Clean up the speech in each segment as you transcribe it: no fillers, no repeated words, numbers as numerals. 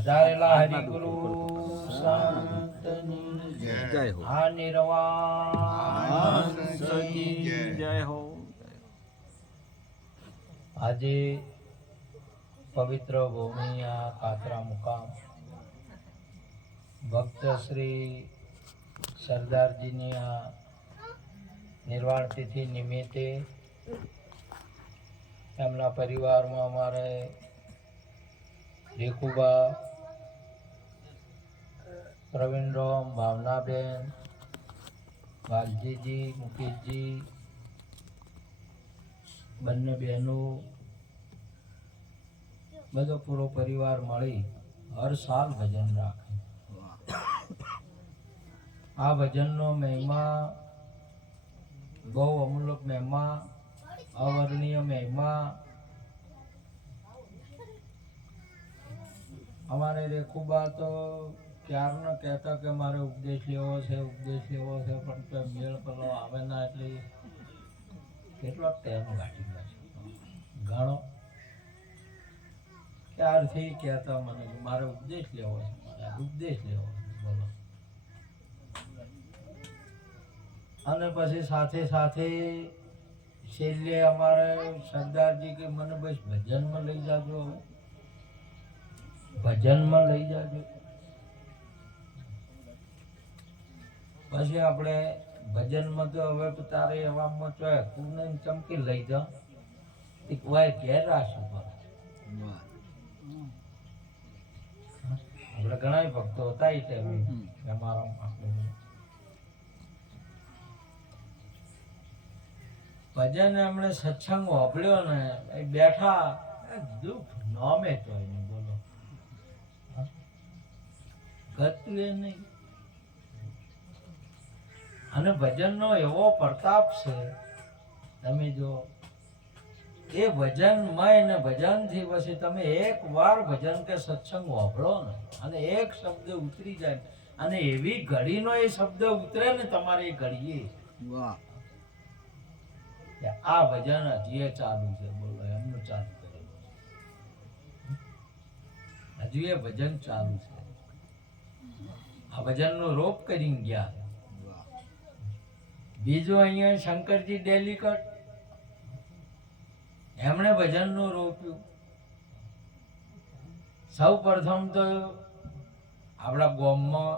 વધારેલા હરિગુરુ સંતની જય હો. આ નિર્વાણ જય હો. આજે પવિત્ર ભૂમિ આ કાતરા મુકામ ભક્ત શ્રી સરદારજીની આ નિર્વાણ તિથિ નિમિત્તે એમના પરિવારમાં અમારે રેખુબા, પ્રવીણરામ, ભાવનાબેન, વાલજીજી, મુકેશજી, બંને બહેનો, બધો પૂરો પરિવાર મળી હર સાલ ભજન રાખે. આ ભજનનો મહિમા બહુ અમૂલ્યક મહિમા, અવર્ણનીય મહિમા. અમારે રેખુબા તો ક્યારનો કહેતા કે મારે ઉપદેશ લેવો છે પણ તો મેળ પેલો આવે ના એટલે કેટલો ટાઈમ કાઢી નાખ્યો ઘણો. ત્યારથી કહેતા મને કે મારે ઉપદેશ લેવો છે, બોલો. અને પછી સાથે સાથે છેલ્લે અમારે સરદારજી કે મને બસ ભજનમાં લઈ જાજો, ભજનમાં લઈ જાજો. પછી આપણે ભજનમાં તો હવે તારે એવામાં ચોય તું નહીં ચમકી લઈ જા કોઈ ઘેર રાખશું પડે. આપણે ઘણા ભક્તો હતા એ અમારા ભજન એમણે સત્સંગ વાપર્યો ને એ બેઠા દુઃખ નામે તો બોલો ગતું એ નહીં. અને ભજનનો એવો પ્રતાપ છે, તમે જો એ ભજનમય ને ભજનથી પછી તમે એક વાર ભજન કે સત્સંગ વાપરો ને અને એક શબ્દ ઉતરી જાય અને એવી ઘડીનો એ શબ્દ ઉતરે ને તમારે એ ઘડીએ આ ભજન હજી ચાલુ છે, બોલો એમનું ચાલુ કરેલું છે, હજુ એ ભજન ચાલુ છે. આ ભજનનો રોપ કરીને ગયા. બીજું અહીંયા શંકરજી ડેલીકટ એમણે ભજનનું રોપ્યું. સૌ પ્રથમ તો આપણા ગોમમાં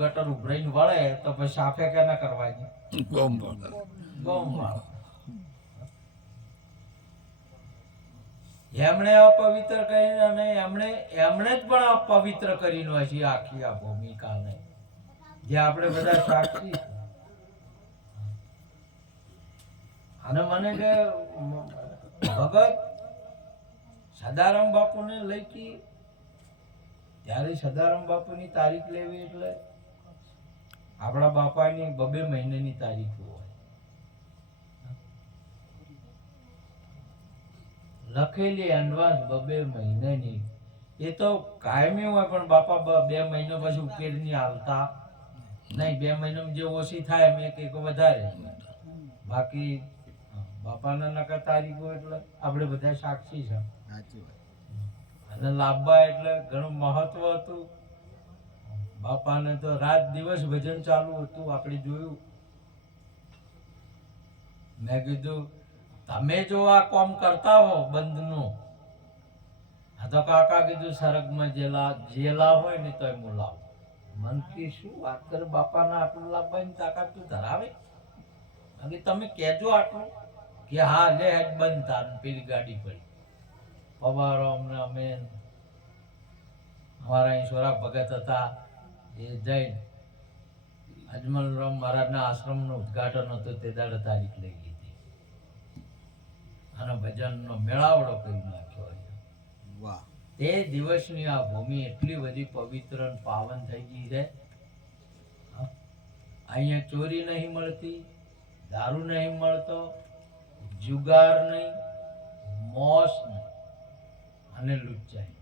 ગટર ઉભરાઈને વળે તો પછી સાફે કે ના કરવાની ગોમમાં એમણે અપવિત્ર કરીને અને એમણે જ પણ અપવિત્ર કરીને હોય છે આખી આ ભૂમિકાને જે આપણે બધા સાક્ષી. અને મને કે ભગત સદારામ બાપુને લઈ ત્યારે સદારામ બાપુની તારીખ લેવી એટલે આપણા બાપાની 2 મહિનાની તારીખ હોય લખેલી એડવાન્સ 2 મહિનાની. એ તો કાયમી હોય પણ બાપા 2 મહિના પછી ઉકેલ ની હાલતા નહીં. 2 મહિનામાં જે ઓછી થાય એમ એક વધારે. બાકી બાપાના નકા તારીખો એટલે આપણે બધા સાક્ષી છે. અને લાંબા એટલે ઘણું મહત્વ હતું. બાપાને તો રાત દિવસ ભજન ચાલુ હતું. આપણે જોયું. મેં કીધું તમે જો આ કામ કરતા હો બંધનું તો કાકા કીધું સરગમાં જેલા હોય ને તો હું લાવું. મન કે શું વાત કરે બાપાના આટલું લાવવાની તાકાત તું ધરાવે? અને તમે કહેજો આટલું કે હા લે જ બંધ તાર. પેલી ગાડી પડી પવારો અમને અમે અમારા ઈશ્વરા ભગત હતા એ જૈન અજમલરામ મહારાજના આશ્રમનું ઉદ્ઘાટન હતું. તે દાડે તારીખ લઈ લીધી અને ભજનનો મેળાવડો કરી નાખ્યો. તે દિવસની આ ભૂમિ એટલી બધી પવિત્ર અને પાવન થઈ ગઈ છે. અહીંયા ચોરી નહીં મળતી, દારૂ નહીં મળતો, જુગાર નહીં, મોસ નહીં અને લુચ્ચાઈ.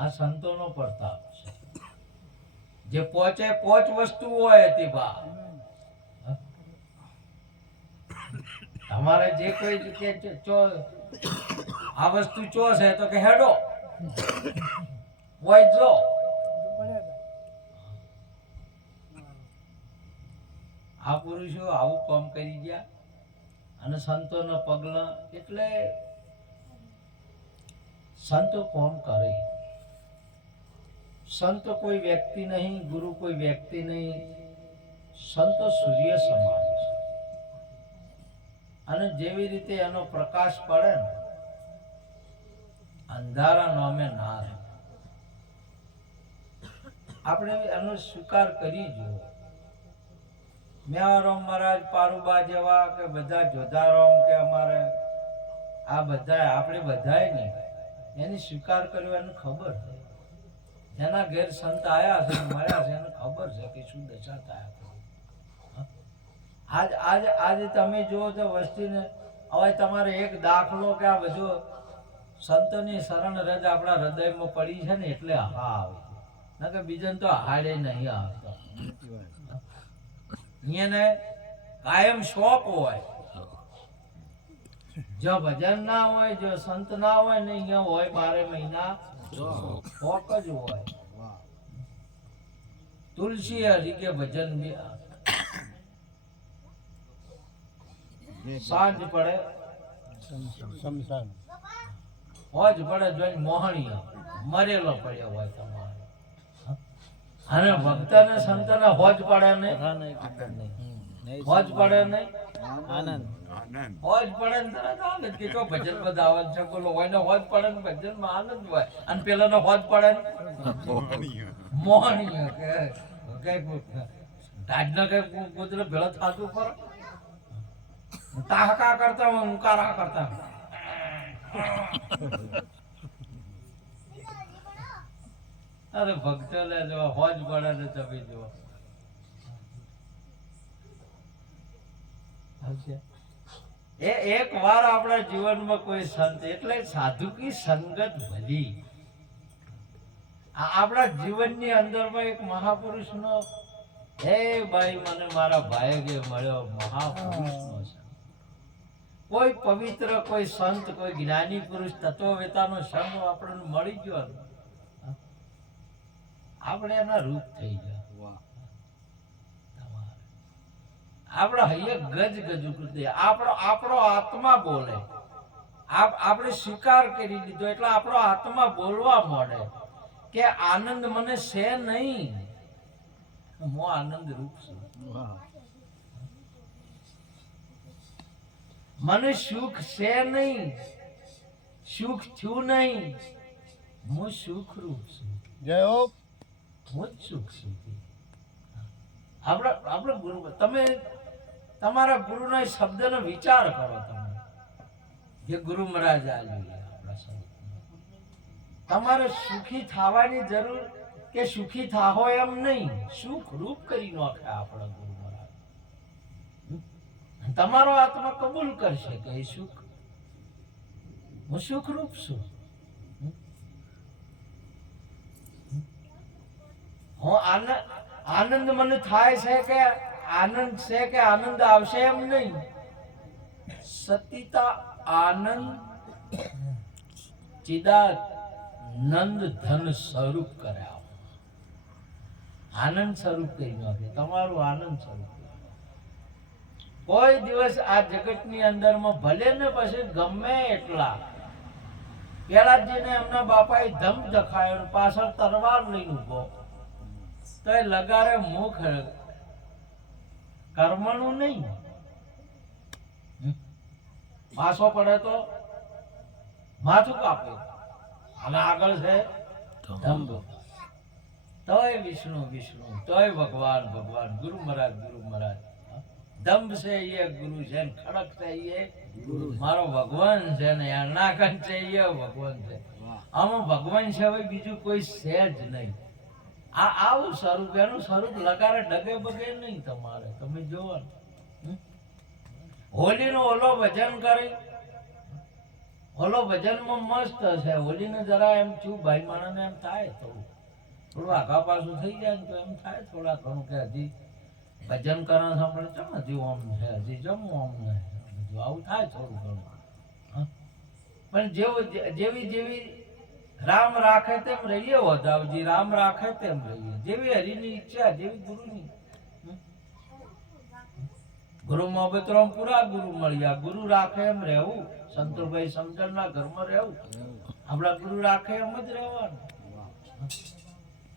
આ સંતોનો પ્રતાપ છે. જે પોચે પોચ વસ્તુ હોય હતી બા તમારે જે કોઈ કે ચો આ વસ્તુ ચો છે તો કે હેડો હોય જો આ પુરુષો આવું કામ કરી ગયા અને સંતોના પગલા એટલે સંતો કોમ કરે. સંત કોઈ વ્યક્તિ નહીં, ગુરુ કોઈ વ્યક્તિ નહીં, સંતો સૂર્ય સમાન છે. અને જેવી રીતે એનો પ્રકાશ પડે ને અંધારા નામે ના રહે. આપણે એનો સ્વીકાર કરી જોઈએ. મેવારામ મહારાજ, પારુબા જેવા કે બધા જોધારામ કે અમારે આ બધા આપણે બધાય ને એની સ્વીકાર કર્યો એને ખબર છે. એના ઘેર સંત આયા છે, મળ્યા છે, એને ખબર છે કે શું દશા થાય. આજે તમે જુઓ તો વસ્તીને હવે તમારે એક દાખલો કે આ બધું સંતોની શરણ રજ આપણા હૃદયમાં પડી છે ને એટલે હા આવે છે, ના કે બીજાને તો હાડે નહીં આવતો. અહીંયાને કાયમ શોખ હોય. જો ભજન ના હોય, જો સંત ના હોય ને અહીંયા હોય 12 મહિના શોખ જ હોય. તુલસી હરી કે ભજન સાંજ પડે હોજ પડે જોઈને મોહણીઓ મરેલો પડ્યો હોય તમારે. અને ભક્ત ને સંત ને હોજ પડે નહીં, હોજ પડે નહીં, આનંદ હોજ પડે ને તરત આનંદ કે કોઈ ભજન બધા આવે છે. બોલો હોય ને હોજ પડે ને ભજન માં આનંદ હોય, અને પેલા નો હોજ પડે ને મોહણીઓ કે કઈ ઢાઢના કઈ કૂતરો ભેળો થાતું પર તાહકા કરતા હોય, ઉકારા કરતા અરે ભક્તો લે જો હોજ પડે ને તમે જુઓ. એ એક વાર આપણા જીવનમાં કોઈ સંત એટલે સાધુ કી સંગત ભલી. આપણા જીવનની અંદરમાં એક મહાપુરુષનો હે ભાઈ મને મારા ભાઈ કે મળ્યો મહાપુરુષનો છે. કોઈ પવિત્ર, કોઈ સંત, કોઈ જ્ઞાની પુરુષ તત્વવેતાનો સંગ આપણને મળી ગયો ને આપણે એના રૂપ થઈ ગયા. આપણા હૈયે ગજ ગજ ઉકળે. આપણો આત્મા બોલે. આપણે સ્વીકાર કરી લીધો એટલે આપણો આત્મા બોલવા માંડે કે આનંદ મને છે નહીં, હું આનંદ રૂપ છું. મને સુખ છે નહીં, સુખ થયું નહીં, હું સુખ રૂપ છું. જય હો. હું જ સુખ છું. આપણે ગુરુ, તમે તમારા ગુરુના શબ્દનો વિચાર કરો. તમે જે ગુરુ મહારાજ આવ્યું આપણા સંત, તમારે સુખી થવાની જરૂર કે સુખી થાહો એમ નહીં, સુખ રૂપ કરી નાખે આપણા ગુરુ મહારાજ. તમારો આત્મા કબૂલ કરશે કે એ સુખ, હું સુખ રૂપ છું. હું આનંદ મને થાય છે કે આનંદ છે કે આનંદ આવશે એમ નહીં. સતીતા આનંદ ચિદાનંદ ધન સ્વરૂપ કરે. આનંદ સ્વરૂપ કરી નાખે તમારું. આનંદ સ્વરૂપ કોઈ દિવસ આ જગતની અંદરમાં ભલે ને પછી ગમે એટલા પેલાજીને એમના બાપાએ ધમ ધખાયો, પાછળ તરવાર લઈને ઉભો તો એ લગારે મુખ કર્મનું નહીં. માસો પડે તો માથું કાપે અને આગળ છે ધંભો. તોય વિષ્ણુ વિષ્ણુ, તોય ભગવાન ભગવાન, ગુરુ મહારાજ ગુરુ મહારાજ. દંભ છે એ ગુરુ છે, ખડક છે એ મારો ભગવાન છે, ને નાકન છે એ ભગવાન છે. આમાં ભગવાન છે હવે બીજું કોઈ છે જ નહીં. આવું સ્વરૂપ, એનું સ્વરૂપ લગારે ડગે બગે નહીં તમારે. તમે જોવો ને હોલીનો ઓલો ભજન કરી, ઓલો ભજનમાં મસ્ત છે. હોલીને જરા એમ છું ભાઈ માણસને એમ થાય થોડું આગા પાછું થઈ જાય ને તો એમ થાય થોડા ઘણું કે હજી ભજન કરવા સાંભળે ચમ હજી ઓમ છે, હજી જમવું ઓમ ને જો આવું થાય થોડું ઘણું. હા? પણ જેવી જેવી રામ રાખે તેમ રહીએ વધાવજી, રામ રાખે તેમ રહીએ, જેવી હરિની ઈચ્છા, જેવી ગુરુની. ગુરુ મોહબ્બતરામ પૂરા ગુરુ મળ્યા, ગુરુ રાખે એમ રહેવું, સંતોભાઈ સમજણના ઘરમાં રહેવું, આપણા ગુરુ રાખે એમ જ રહેવાનું.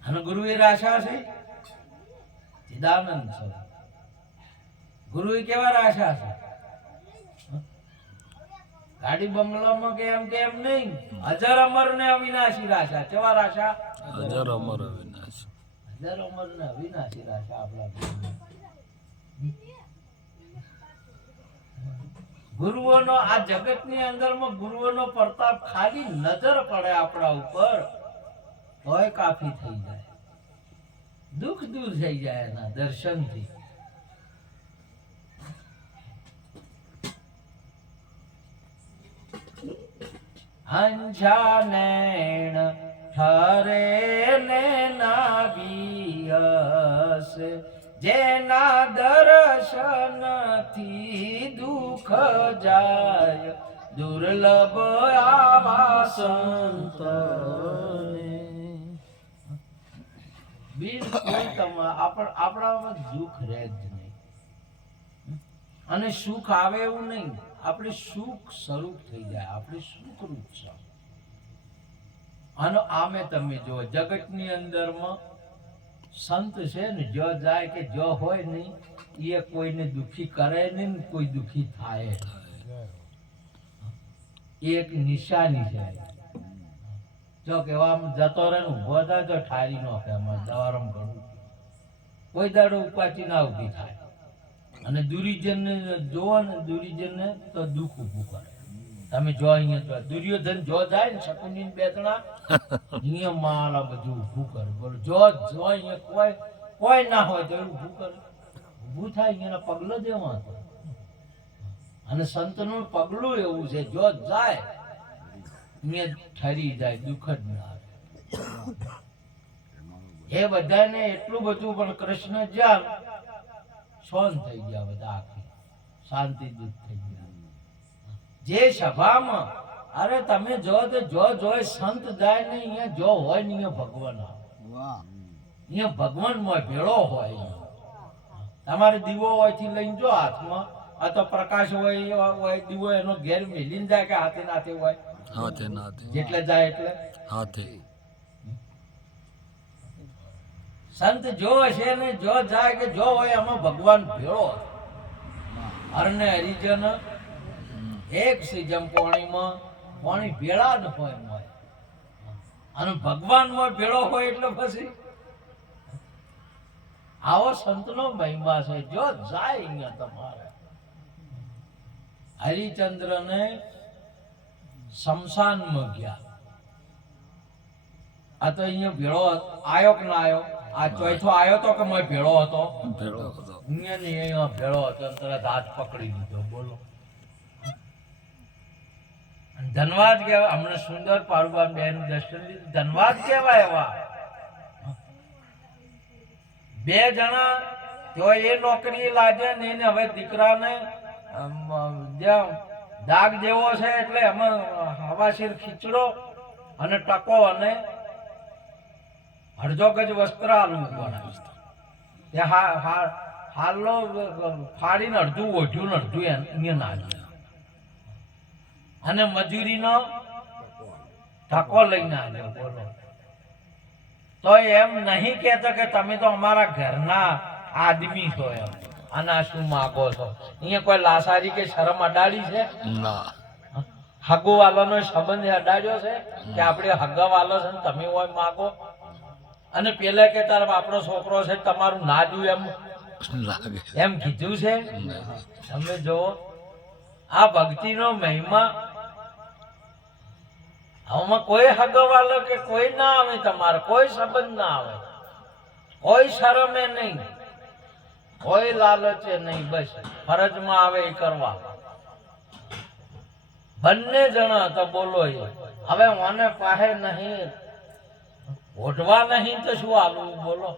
અને ગુરુ એ રાશા છે ચિદાનંદ છે. ગુરુ એ કેવા રાશા છે? ગાડી બંગલામાં કે એમ નહીં, અજર અમર ને અવિનાશી રાશા. કેવા રાશા? અજર અમર અવિનાશ. અજર અમર ને અવિનાશી રાશા આપણા ગુરુની. ગુરુઓનો આ જગતની અંદરમાં ગુરુઓનો પ્રતાપ ખાલી નજર પડે આપણા ઉપર તોય કાફી થઈ જાય, દુઃખ દૂર થઈ જાય એના દર્શનથી. હંસા નૈણ ઠરે ને નાભિયસ, જેના દર્શનથી દુઃખ જાય, દુર્લભ આવા સંતને. બિલકુલ આપણામાં દુઃખ રહે જ નહીં, અને સુખ આવે એવું નહીં. આપણે સુખ સ્વરૂપ થઈ જાય, આપણે સુખ રૂપ છે. અને આમે તમે જો જગતની અંદરમાં સંત છે ને, જો જાય કે જો હોય નહીં, એ કોઈને દુખી કરે નહીં, કોઈ દુખી થાય. એક નિશાની છે. જો કેવા આમ જતો રહે ને ઉભો થાય તો ઠારી નો કે દવારમ ઘણું કોઈ દાડો ઉપાચી ના ઉભી થાય. અને દુર્યોધન જોવો ને, દુર્યોધન તો દુઃખ ઉભું કરે. તમે જો અહીંયા દુર્યોધન જો જાય ને શકુની બેતણા, અહીંયા મારા બધું ઊભું કરે. બોલો જો અહીંયા કોઈ ના હોય તો ઊભું કરે, ઊભું થાય અહીંયાના પગલો દેવા. અને સંતનું પગલું એવું છે, જો જાય મેં ઠરી જાય, દુઃખ જ ના આવે. એ બધાને એટલું બધું, પણ કૃષ્ણ જ્યાં શાંત થઈ ગયા, બધા આખી શાંતિ દૂત થઈ ગયા. જે સભામાં અરે તમે જો તો જો સંત જાય ને, અહીંયા જો હોય ને અહીંયા ભગવાન આવે, અહીંયા ભગવાન હોય, ભેળો હોય. તમારે દીવો હોય થી લઈને જો હાથમાં, આ તો પ્રકાશ હોય દીવો એનો ઘેર મેલીને જાય કે હાથે નાથે હોય? હાથે નાથે. જેટલે જાય એટલે હાથે. સંત જો હશે ને જો જાય કે જો હોય, એમાં ભગવાન ભેળો. હરને હરિજન એક સિજમ પાણી ભેળા જ હોય. અને ભગવાન માં ભેળો હોય એટલે પછી આવો સંતનો મહિમા છે. જો જાય અહીંયા તમારે હરિચંદ્ર ને શમશાનમાં ગયા. આ તો અહીંયા ભેળો આયો કે ના આયો? આ ચોથો આયો તો કે મેં ભેળો હતો? ભેળો હતો. અહીંયા ભેળો હતો, તરત હાથ પકડી લીધો. બોલો ધનવાદ કહેવાય. હમણાં સુંદર પારુબા બેન દર્શન લીધું, ધનવાદ કહેવાય. એવા બે જણા જો એ નોકરી લાગે ને એને હવે દીકરાને દાગ જેવો છે એટલે એમાં હવાશીર ખીચડો અને ટકો અને અડધો ગજ વસ્ત્ર આલવું પડે. હાલો ફાડીને અડધું ઓઢ્યું ને અડધું અહીંયા નાખ્યું. અને મજૂરીનો ટકો લઈને આવ્યો. બોલો તો એમ નહીં કહેતો કે તમે તો અમારા ઘરના આદમી છો, એમ આના શું માગો છો? અહીંયા કોઈ લાસારી કે શરમ અડાડી છે? ના. હગો વાલાનો સંબંધ અડાડ્યો છે કે આપણે હગા વાલો છે ને તમે હોય માગો? અને પેલા કે તારા આપણો છોકરો છે તમારું ના જોયું એમ લાગે એમ કીધું છે? તમે જુઓ આ ભક્તિનો મહિમા. આમાં કોઈ હગવાલો કે કોઈ ના આવે, તમારે કોઈ સંબંધ ના આવે, કોઈ શરમે નહીં, કોઈ લાલચે નહીં. બસ ફરજમાં આવે એ કરવા. બંને જણા તો બોલો હવે મને પાસે નહીં, ઓઢવા નહીં તો શું આલવું? બોલો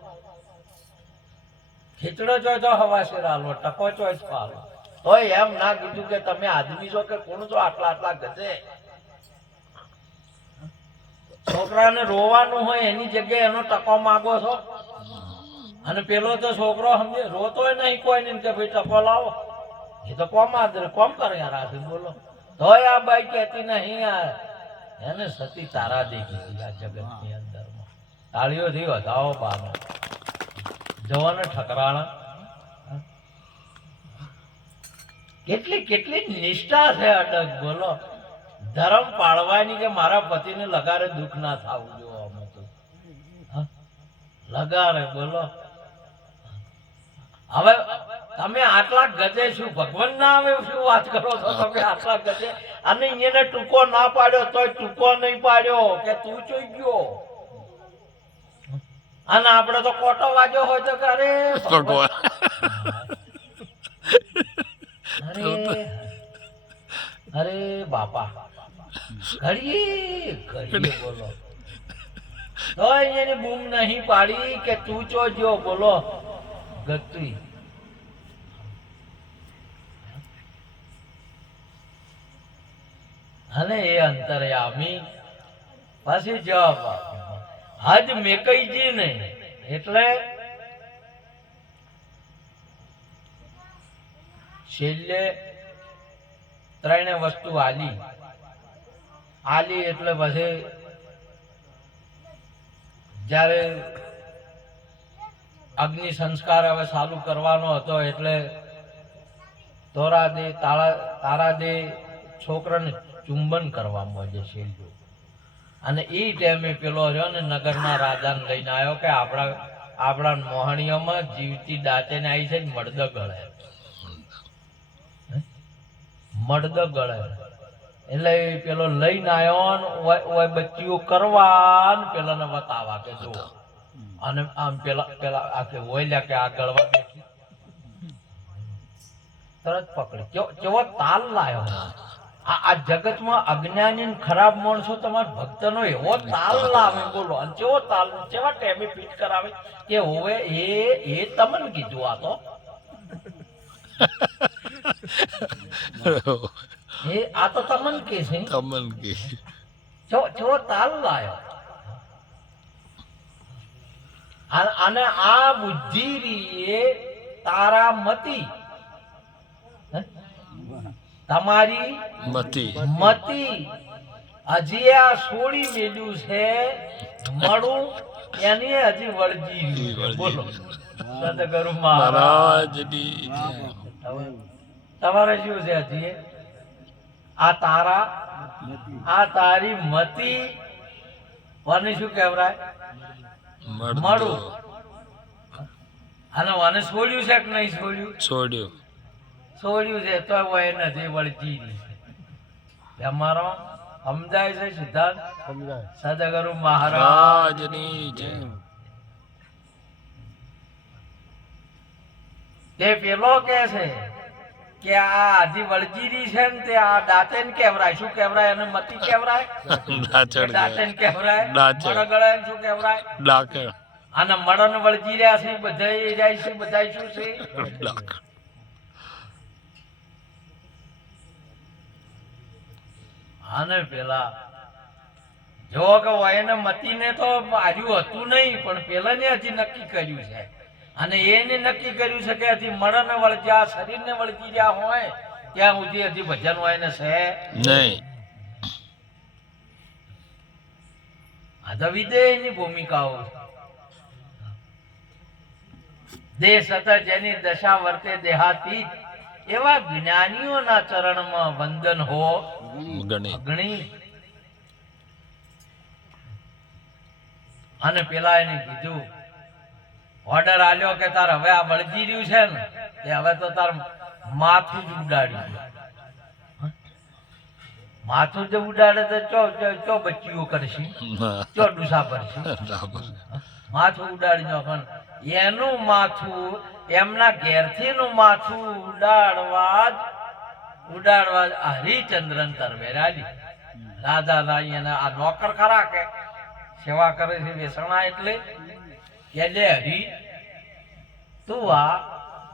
ખીચડો ચોય તો હવાશીર આલો, ટકો ચોય તો આલો. તોય એમ ના કીધું કે તમે આદમી છો કે કોણ છો આટલા આટલા ગજે. છોકરાને રોવાનું હોય એની જગ્યાએ એનો ટકો માગો છો. અને પેલો તો છોકરો સમજે રોતોય નહીં કોઈ નહીં કે ભાઈ ટકો લાવો. એ તો કોમ કરે રાખે બોલો. તોય આ બાઈ કહેતી નહીં એને સતી તારા દેખી આ જગતની અંદરમાં. તાળીઓથી વધાવો બાનો જવાને ઠકરાણા. કેટલી કેટલી નિષ્ઠા છે અડગ બોલો. ધર્મ પાળવાની કે મારા પતિને લગારે દુઃખ ના થવું જોઈએ અમે તો. લગારે બોલો. હવે તમે આટલા ગજે શું ભગવાન ના આવે શું વાત કરો છો તમે આટલા ગજે. અને એને ટૂંકો ના પાડ્યો તોય ટૂંકો નહીં પાડ્યો કે તું ચોઈ ગયો. અને આપણે તો કોટો વાગ્યો હોય તો કે અરે ભગવાન અરે બાપા ઘડીએ બોલો. તો એની બૂમ નહીં પાડી કે તું ચોજો બોલો ગતું. અને એ અંતર્યામી પાછી જવાબ હજ મેકઈજી નહીં એટલે છેલ્લે ત્રણે વસ્તુ આલી એટલે પછી જ્યારે અગ્નિ સંસ્કાર હવે ચાલુ કરવાનો હતો એટલે તારા દે છોકરાને ચુંબન કરવા માંડે છેલ્લું. અને એ ટાઈમે પેલો રહ્યો ને નગરના રાજાને લઈને આવ્યો કે આપણા મોહણીઓમાં જીવતી દાંતેને આવી છે મડદ ગળે. એટલે પેલો લઈને આવ્યો બચ્ચીઓ કરવા પેલાને બતાવા કે જો. અને આમ પેલા આખે ઓયલા કે આ ગળવા બેઠી તરત પકડી કેવો તાલ લાયો. આ જગતમાં અજ્ઞાની ખરાબ માણસો તમારા ભક્તનો એવો તાલ લાવે બોલો. અને કેવો તાલ કેવા ટેમે પીટ કરાવે કે હોવે એ તમને કીધું આ તો આ તો તમને કે છે તમન કે કેવો તાલ લાયો. અને આ બુદ્ધિ રીએ તારા મતી તમારી મતી હજી આ છોડી મેલ્યું છે મળું એની હજી વળજી બોલો. સદગુરુ મહારાજની તમારે શું છે હજી આ તારી મતી વને શું કહેવાય મળું. અને વને છોડ્યું છે કે નહીં છોડ્યું છે તો નથી વળજી છે. અમારો સમજાય છે સિદ્ધાંત સદગુરુ મહારાજની જય. તે પેલો કે છે કે આ આધી વળજીરી છે ને તે આ દાંતેન કેવરાય શું કેવરાય અને મતી કેવરાય દાંતેન કેવરાય ગળા શું કેવરાય ડાકણ અને મડન વળજી રહ્યા છે બધા જાય છે બધા શું છે અને પેલા જો કે એને મતીને તો આવ્યું હતું નહીં પણ પેલાને હજી નક્કી કર્યું છે. અને એને નક્કી કર્યું છે કે હજી મરણને વળજ્યા શરીરને વળગી ગયા હોય ત્યાં સુધી હજી ભજન હોય ને છે નહીં. આ તો વિદેહની ભૂમિકાઓ દેહ સતત જેની દશા વર્તે દેહાતીત એવા જ્ઞાનીઓના ચરણમાં વંદન હો ગણી. અને પેલા એને કીધું ઓર્ડર આલ્યો કે તાર હવે આ વળગી રહ્યું છે ને તે હવે તો તાર માથું જ ઉડાડ્યું. માથું જ ઉડાડે તો ચો બચ્ચીઓ કરશે ચો ડૂસા પડશે. માથું ઉડાડી નાખો. એનું માથું એમના ઘેરથી નું માથું ઉડાડવા જ હરિચંદ્રન તરવેરાલી રાધા રાઈ એના આ નોકર ખરા કે સેવા કરે છે વેસણા એટલે કે લે હરી તું આ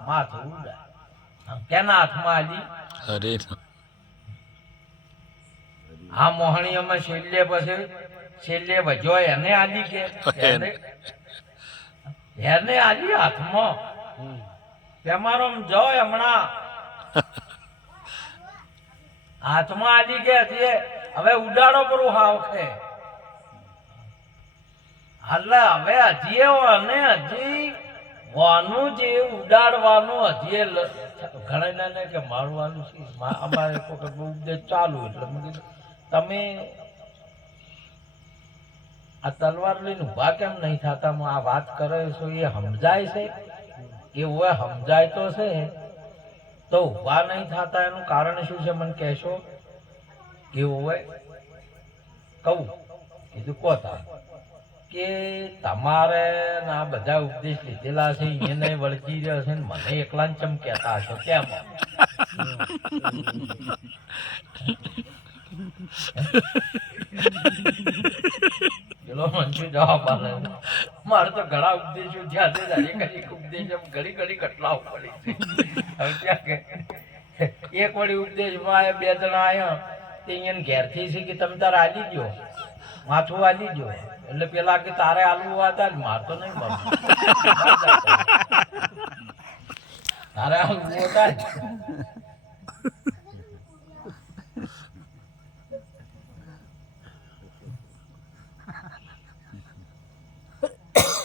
માથું ઉડાડ. કેના હાથમાં આલી? હરે આ મોહણીઓમાં છેલ્લે વજો એને આલી કે એને આલી હાથમાં? તમારો જો હમણાં હાથમાં આલી કે હવે ઉડાડો કરું હાવ છે. એટલે હવે હજી અને હજી વાનું જે ઉડાડવાનું હજી ઘણા ને કે મારવાનું છે. અમારે એક વખત ઉપદેશ ચાલુ એટલે મેં કીધું તમે આ તલવાર લઈને ઉભા કેમ નહીં થતા? આ વાત કરે છો એ સમજાય છે? એ હવે સમજાય તો છે તો ઉભા નહીં થતા એનું કારણ શું છે મને કહેશો? એવું હોય કહું કીધું કોતા કે તમારે ના બધા ઉપદેશ લીધેલા છે એને વળગી રહ્યો છે ને મને એકલા ને ચમ કહેતા હશો કેમ? પેલો મંજુ જવાબ આલે મારે તો ઘણા ઉપદેશો થયા છે ઘડી ઘડી કટલાવ પડી છે. હવે ત્યાં કે એક વળી ઉપદેશમાં બે જણા આવ્યા તે અહીંયા ઘેરથી છે કે તમે તારે આલી ગયો માથું આલી ગયો એટલે પેલા કે તારે આલુ હતા માર તો નહીં મળે તારે આલુ હતા જ.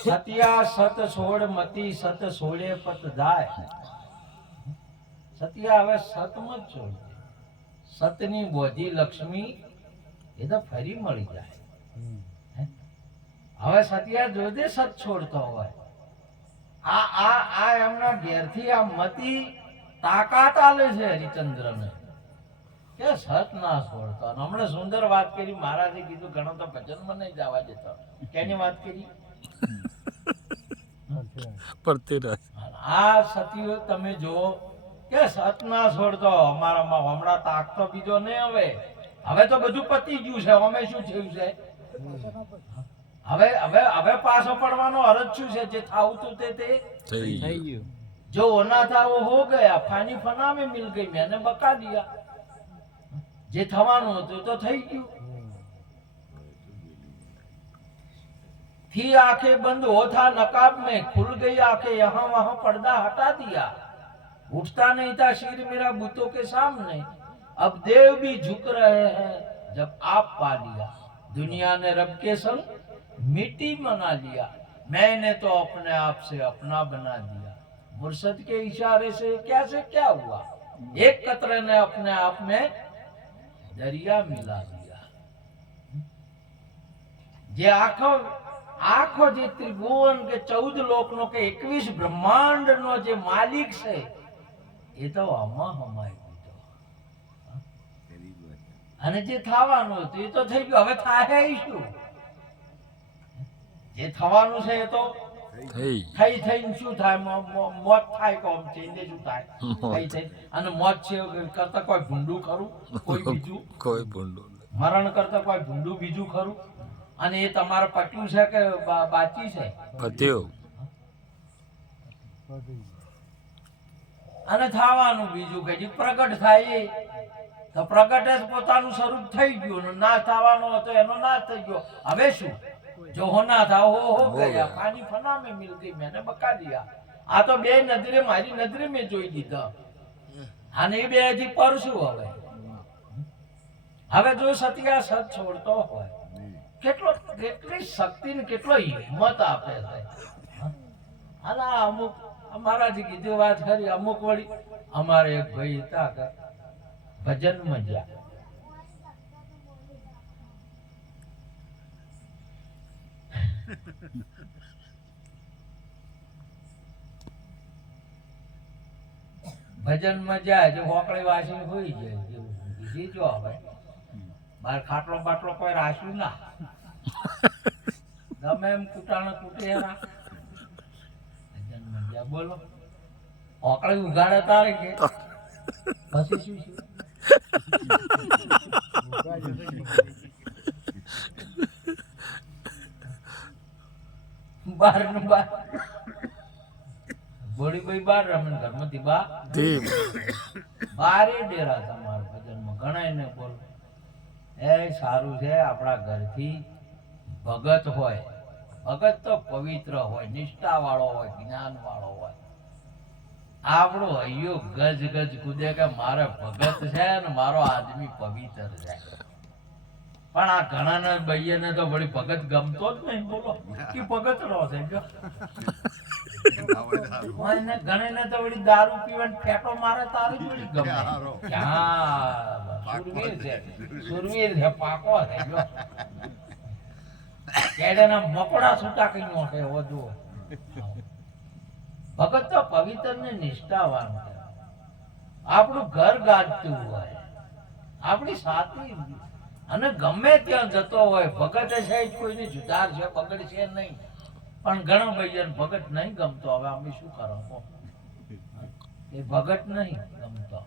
સત્યા સત છોડ મતી સત છોડે પત જાય. સત્યા હવે સતમાં જ છોડ સતની બોધી લક્ષ્મી એ તો ફરી મળી જાય. હવે સત્યા જોજે સત છોડતો હોય આ એમના ઘેરથી આ મતી તાકાત આલે છે હરિચંદ્રને કે સત ના છોડતો. હમણાં સુંદર વાત કરી મહારાજે કીધું ઘણો તો ભજનમાં નહીં જવા દેતો. કેની વાત કરી? આ સતીઓ તમે જો કે સત ના છોડતો અમારામાં હમણાં તાક તો બીજો નહીં. હવે તો બધું પતી ગયું છે. અમે શું થયું છે? હવે પાછો પડવાનો અરજ શું છે? જે થાવું તું તે થઈ ગયું. जो होना था वो हो गया. फानी फना में मिल गई, मैंने बका दिया. जे थवानो હતું તો થઈ ગયું. थी आंखें बंद हो था नकाब में, खुल गई आंखें यहाँ वहां पर्दा हटा दिया. उठता नहीं था सिर मेरा बूतों के सामने, अब देव भी झुक रहे हैं जब आप पा लिया. दुनिया ने रब के संग मिट्टी बना लिया, मैंने तो अपने आप से अपना बना दिया. मुर्शद के इशारे से क्या हुआ, एक कतरे ने अपने आप में दरिया मिला दिया. जे आखो जे त्रिभुवन के 14 लोक नो के 21 ब्रह्मांड नो जे मालिक છે એ તો આમાં હમાઈ દીધો. અને જે થવાનું હતું એ તો થઈ ગયું. હવે થાય શું? જે થવાનું છે એ તો થઈને શું થાય? મોત થાય. કોમ છે એને શું થાય? થઈ અને મોત છે કરતા કોઈ ભૂંડું ખરું? કોઈ બીજું કોઈ ભૂંડું મરણ કરતા કોઈ ભૂંડું બીજું ખરું? અને એ તમારે પટ્યું છે કે બાચી છે? પત્યું. અને થવાનું બીજું કઈ પ્રગટ થાય તો પ્રગટ જ પોતાનું સ્વરૂપ થઈ ગયું. ના થવાનો હતો એનો ના થઈ ગયો. હવે શું? जो होना था वो हो गया. पानी फना में मिल गई, मैंने बका दिया. आ तो बे नजरे मारी नजरे में જોઈ દીધા. અને એ બે થી પરશું. હવે જો સત્યા સત છોડતો હોય કેટલી શક્તિ ને કેટલો હિંમત આપે છે. આના અમુક અમારા જે કીધી વાત કરી, અમુક વળી અમારે એક ભાઈ હતા કે ભજનમાં ગયા. ભજનમાં જાય જો હોકળી વાસી હોઈ જાય જેવું જો હવે બાર ખાટલો બાટલો કોઈ રાખ્યું ના, ગમે એમ કૂટાણો કૂટે ભજનમાં જાય. બોલો હોકળી ઉગાડે તારે કે પછી શું છે? બાર નું બાર બોડી કોઈ બાર રમણ ઘરમાંથી બા ધીમ બારે ડેરા તમારા ભજનમાં ઘણા ને બોલ એ સારું છે આપણા ઘરથી ભગત હોય, ભગત તો પવિત્ર હોય, નિષ્ઠા વાળો હોય, જ્ઞાન વાળો હોય. આપણો હૈયો ગજ ગજ કૂદે કે મારે ભગત છે ને મારો આદમી પવિત્ર છે. પણ આ ઘણાના ભાઈને તો વળી ભગત ગમતો જ નહીં. બોલો કે ભગત નો છે જો ઘણાને તો વળી દારૂ પીવાને ફેટો મારે તારી વળી ગમે. સુરવીર છે, સુરવીર છે, પાકો છે જો કેડેના મકોડા છૂટા કઈ નો છે વધુ. ભગત તો પવિત્ર ને નિષ્ઠાવાન છે. આપણું ઘર ગાજતું હોય, આપણી સાથી અને ગમે ત્યાં જતો હોય. ભગત છે જ કોઈની જુદાર છે, પગડ છે નહીં. પણ ઘણા ભાઈઓને ભગત નહીં ગમતો. હવે અમે શું કરો? એ ભગત નહીં ગમતો.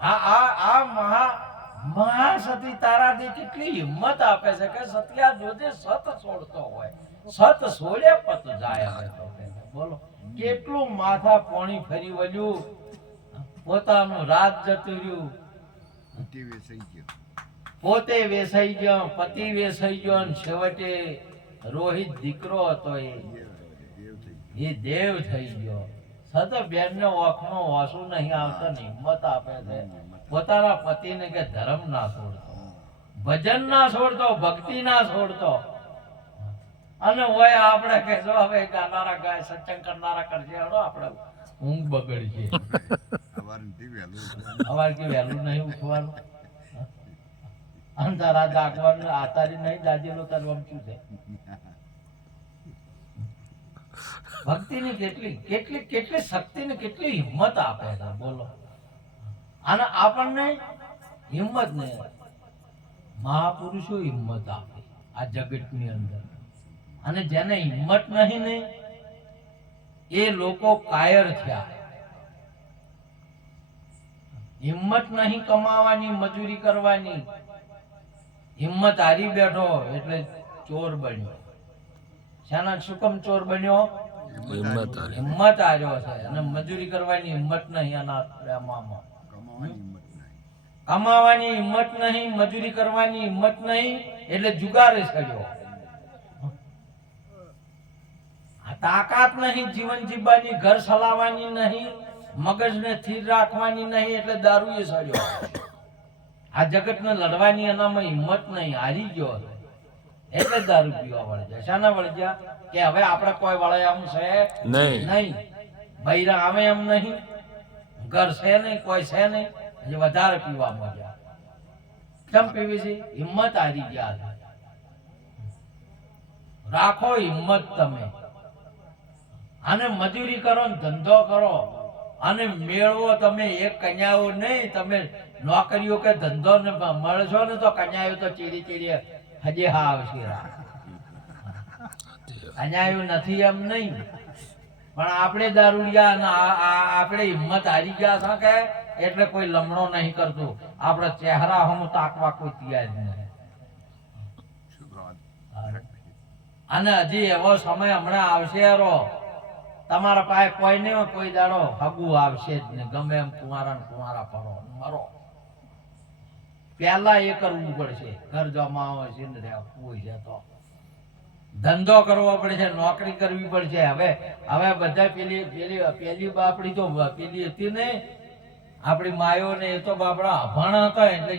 આ મહાસતી તારાથી કેટલી હિંમત આપે છે કે સત્યા જોજે સત છોડતો હોય, સત છોડે પત જાય. બોલો કેટલું માથા પોણી ફરી વળ્યું, પોતાનું રાત જતું રહ્યું, પોતે વેસાઈ ગયો, પતિ વેસાઈ ગયો, અને છેવટે રોહિત દીકરો હતો એ દેવ થઈ ગયો. સત બેન ને ઓખનો વાસુ નહીં આવતો ને હિંમત આપે છે પોતાના પતિને કે ધર્મ ના છોડતો, ભજન ના છોડતો, ભક્તિ ના છોડતો. અને હોય આપણે કે જો હવે ગાનારા ગાય સત્સંગ કરનારા કરજે, હડો આપણે ઊંઘ બગડી છે. સવારથી વહેલું નહીં ઉઠવાનું, અંધારા જાગવાનું, આતારી નહીં દાદીનો તરવમ શું છે. ભક્તિની કેટલી કેટલી કેટલી શક્તિની કેટલી હિંમત આપે છે. બોલો અને આપણને હિંમત નહીં, મહાપુરુષો હિંમત આપે આ જગતની અંદર. અને જેને હિંમત નહીં ને એ લોકો કાયર થયા. હિંમત નહીં કમાવાની, મજૂરી કરવાની, હિંમત હારી બેઠો એટલે ચોર બન્યો. શાના શું કામ ચોર બન્યો? હિંમત હાર્યો છે. અને મજૂરી કરવાની હિંમત નહીં, અનાથ પ્રેમમાં કમાવાની હિંમત નહીં, મજૂરી કરવાની હિંમત નહીં એટલે જુગારે ચડ્યો. તાકાત નહીં જીવન જીવવાની, ઘર ચલાવવાની નહીં, મગજને સ્થિર રાખવાની નહીં એટલે દારૂએ ચડ્યો. આ જગતને લડવાની એનામાં હિંમત નહીં, હારી ગયો એટલે દારૂ પીવા વળી જાય. શાના વળી ગયા કે હવે આપણે કોઈ વળે એમ છે નહીં, બૈરા આવે એમ નહીં, ઘર છે નહીં, કોઈ છે નહીં, જે વધારે પીવા મળ્યા. કેમ પીવી છે? હિંમત હારી ગયા. રાખો હિંમત તમે, અને મજૂરી કરો ને ધંધો કરો અને મેળવો. તમે એક કન્યાઓ નહીં, તમે નોકરીઓ કે ધંધો ને મળશો ને તો કન્યાઓ તો ચીરી ચીરી હજી હા આવશે. કન્યાઓ નથી એમ નહીં, પણ આપણે દારૂડિયા અને આપણે હિંમત હારી ગયા છે કે એટલે કોઈ લમણો નહીં કરતું. આપણે ચહેરા હમ તાકવા કોઈ તૈયાર નહીં. અને હજી એવો સમય હમણાં આવશે રો, તમારા પાસે કોઈ નહીં હોય, કોઈ દાડો હગું આવશે જ નહીં. ગમે એમ કુંવારા પરો મરો, પેલા એ કરવું પડશે. ઘર જમાવો છે ને રહેવું છે તો ધંધો કરવો પડશે, નોકરી કરવી પડશે. હવે બધા પેલી બાપડી તો પેલી હતી ને આપણી માયો ને, એ તો બાપડા અભાણા હતા એટલે